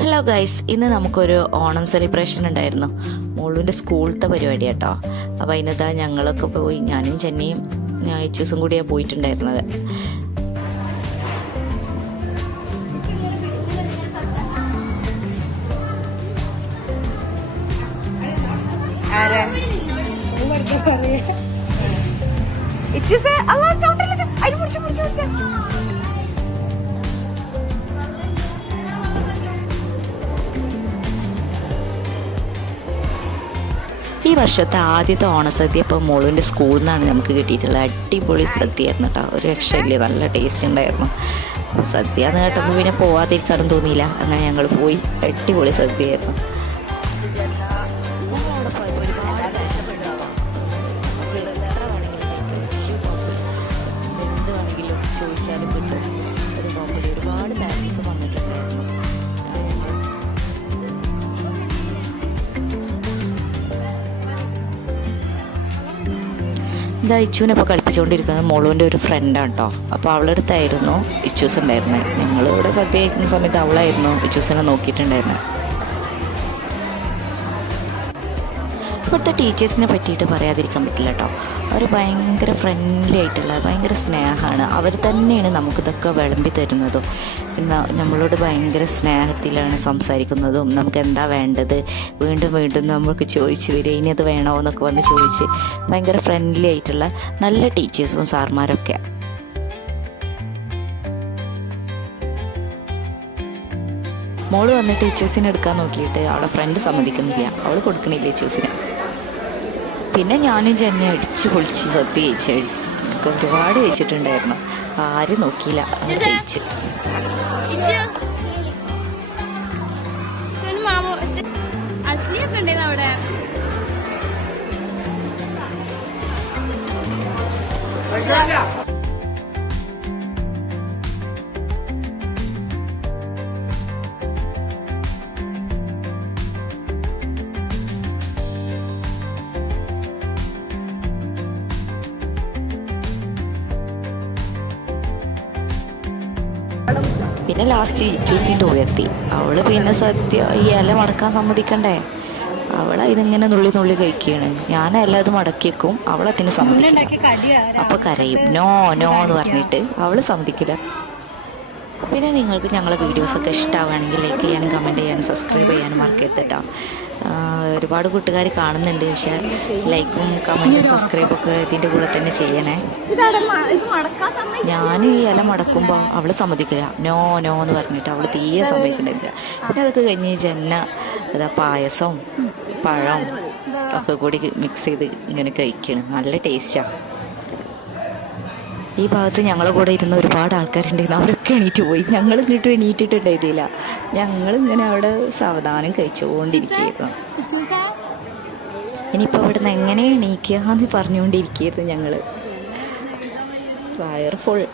Hello guys, ഇന്ന് നമുക്കൊരു Onam celebration ഉണ്ടായിരുന്നു. മോളുവിൻ്റെ സ്കൂളത്തെ പരിപാടി കേട്ടോ. അപ്പോൾ അതിനെന്താ ഞങ്ങളൊക്കെ പോയി, ഞാനും ചെന്നൈയും ഇച്ചൂസും കൂടിയാണ് പോയിട്ടുണ്ടായിരുന്നത്. ഈ വർഷത്തെ ആദ്യത്തെ ഓണസദ്യ ഇപ്പോൾ മോളുവിൻ്റെ സ്കൂളിൽ നിന്നാണ് നമുക്ക് കിട്ടിയിട്ടുള്ളത്. അടിപൊളി സദ്യയായിരുന്നു കേട്ടോ, ഒരു രക്ഷയില്ല, നല്ല ടേസ്റ്റ് ഉണ്ടായിരുന്നു. സദ്യ എന്ന് കേട്ടപ്പോൾ പിന്നെ പോവാതിരിക്കാനും തോന്നിയില്ല. അങ്ങനെ ഞങ്ങൾ പോയി, അടിപൊളി സദ്യയായിരുന്നു. എന്ത് വേണമെങ്കിലും ചോദിച്ചാലും കിട്ടും. ഒരു കോമ്പടി ഒരുപാട് പാരൻസ് വന്നിട്ടുണ്ടായിരുന്നു. ഇതാ ഇച്ചുവിനെ ഇപ്പോൾ കളിപ്പിച്ചുകൊണ്ടിരിക്കുന്നത് മോളുവിൻ്റെ ഒരു ഫ്രണ്ടാണ് കേട്ടോ. അപ്പോൾ അവളുടെ അടുത്തായിരുന്നു ഇച്ചൂസ് ഉണ്ടായിരുന്നത്. ഞങ്ങൾ ഇവിടെ സദ്യ കഴിക്കുന്ന സമയത്ത് അവളായിരുന്നു ഇച്ചൂസിനെ നോക്കിയിട്ടുണ്ടായിരുന്നത്. ഇവിടുത്തെ ടീച്ചേഴ്സിനെ പറ്റിയിട്ട് പറയാതിരിക്കാൻ പറ്റില്ല കേട്ടോ. അവർ ഭയങ്കര ഫ്രണ്ട്ലി ആയിട്ടുള്ള, ഭയങ്കര സ്നേഹമാണ്. അവർ തന്നെയാണ് നമുക്കിതൊക്കെ വിളമ്പി തരുന്നതും. പിന്നെ നമ്മളോട് ഭയങ്കര സ്നേഹത്തിലാണ് സംസാരിക്കുന്നതും. നമുക്ക് എന്താ വേണ്ടത് വീണ്ടും വീണ്ടും നമുക്ക് ചോദിച്ചു വരിക, ഇനി അത് വേണോ എന്നൊക്കെ വന്ന് ചോദിച്ച് ഭയങ്കര ഫ്രണ്ട്ലി ആയിട്ടുള്ള നല്ല ടീച്ചേഴ്സും സാർമാരൊക്കെ. മോള് വന്നിട്ട് ഇച്ചൂസിനെ എടുക്കാൻ നോക്കിയിട്ട് അവളെ ഫ്രണ്ട് സമ്മതിക്കുന്നില്ല, അവൾ കൊടുക്കണില്ല ഇച്ചൂസിനെ. പിന്നെ ഞാനും ചെന്നെ അടിച്ച് പൊളിച്ച് സദ്യ കഴിച്ച് ഒരുപാട് കഴിച്ചിട്ടുണ്ടായിരുന്നു. ആരും നോക്കിയില്ല, അത് കഴിച്ച്. പിന്നെ ലാസ്റ്റ് ഇച്ചൂസിൻ്റെ ഉയർത്തി. അവള് പിന്നെ സദ്യ ഈ ഇല മടക്കാൻ സമ്മതിക്കണ്ടേ, അവളെ ഇതിങ്ങനെ നുള്ളി നുള്ളി കഴിക്കുകയാണ്. ഞാൻ എല്ലാം ഇത് മടക്കി വെക്കും, അവളതിന് സമ്മതിക്കില്ല. അപ്പൊ കരയും, നോ നോ എന്ന് പറഞ്ഞിട്ട് അവള് സമ്മതിക്കില്ല. പിന്നെ നിങ്ങൾക്ക് ഞങ്ങളെ വീഡിയോസൊക്കെ ഇഷ്ടമാവുകയാണെങ്കിൽ ലൈക്ക് ചെയ്യാനും കമൻറ്റ് ചെയ്യാനും സബ്സ്ക്രൈബ് ചെയ്യാനും മറക്കരുത് കേട്ടോ. ഒരുപാട് കൂട്ടുകാർ കാണുന്നുണ്ട്, പക്ഷെ ലൈക്കും കമൻറ്റും സബ്സ്ക്രൈബൊക്കെ ഇതിൻ്റെ കൂടെ തന്നെ ചെയ്യണേ. ഞാൻ ഈ ഇല മടക്കുമ്പോൾ അവൾ സമ്മതിക്കില്ല, നോ നോ എന്ന് പറഞ്ഞിട്ട് അവൾ തീരെ സമ്മതിക്കണ്ടില്ല. പിന്നെ അതൊക്കെ കഴിഞ്ഞ് അതാ പായസവും പഴവും ഒക്കെ കൂടി മിക്സ് ചെയ്ത് ഇങ്ങനെ കഴിക്കണം, നല്ല ടേസ്റ്റാണ്. ഈ ഭാഗത്ത് ഞങ്ങളെ കൂടെ ഇരുന്ന് ഒരുപാട് ആൾക്കാരുണ്ടായിരുന്നു, അവരൊക്കെ എണീറ്റ് പോയി. ഞങ്ങൾ ഇങ്ങോട്ട് എണീറ്റിട്ടുണ്ടായിരുന്നില്ല, ഞങ്ങളിങ്ങനെ അവിടെ സാവധാനം കഴിച്ചുകൊണ്ടിരിക്കുകയായിരുന്നു. ഇനിയിപ്പോൾ ഇവിടെ നിന്ന് എങ്ങനെ എണീക്കുക എന്ന് പറഞ്ഞുകൊണ്ടിരിക്കുകയായിരുന്നു ഞങ്ങൾ. Wire full.